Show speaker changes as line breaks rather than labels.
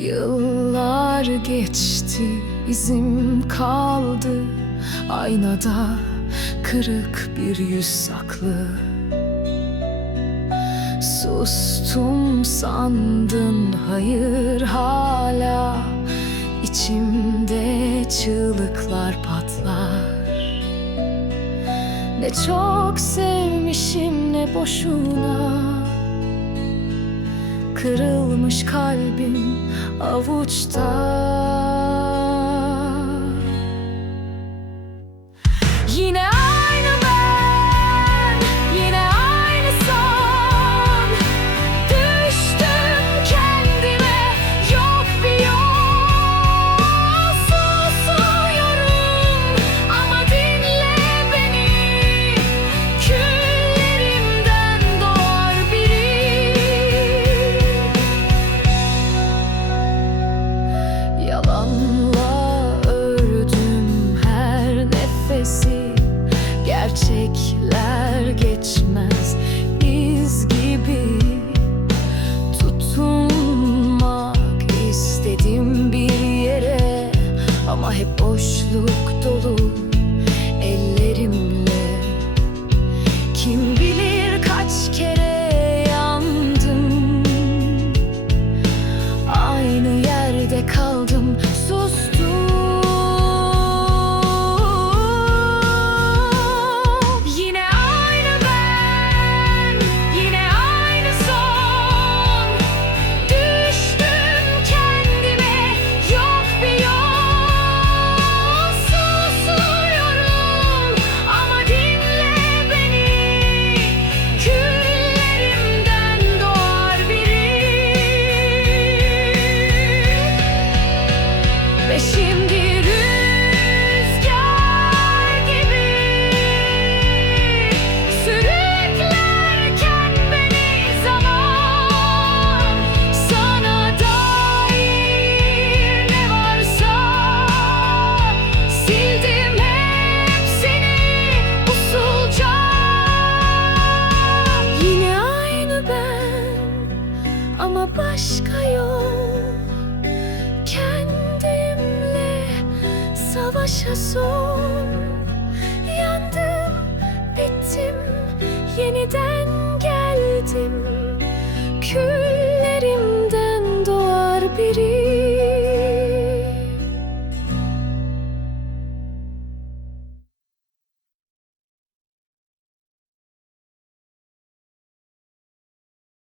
Yıllar geçti, izim kaldı. Aynada kırık bir yüz saklı. Sustum sandın hayır hala. İçimde çığlıklar patlar. Ne çok sevmişim ne boşuna Kırılmış kalbim avuçta şimdi rüzgar gibi Sürüklerken beni zaman Sana dair ne varsa Sildim hepsini usulca. Yine aynı ben ama başka yol savaşa son Yandım, bittim, yeniden geldim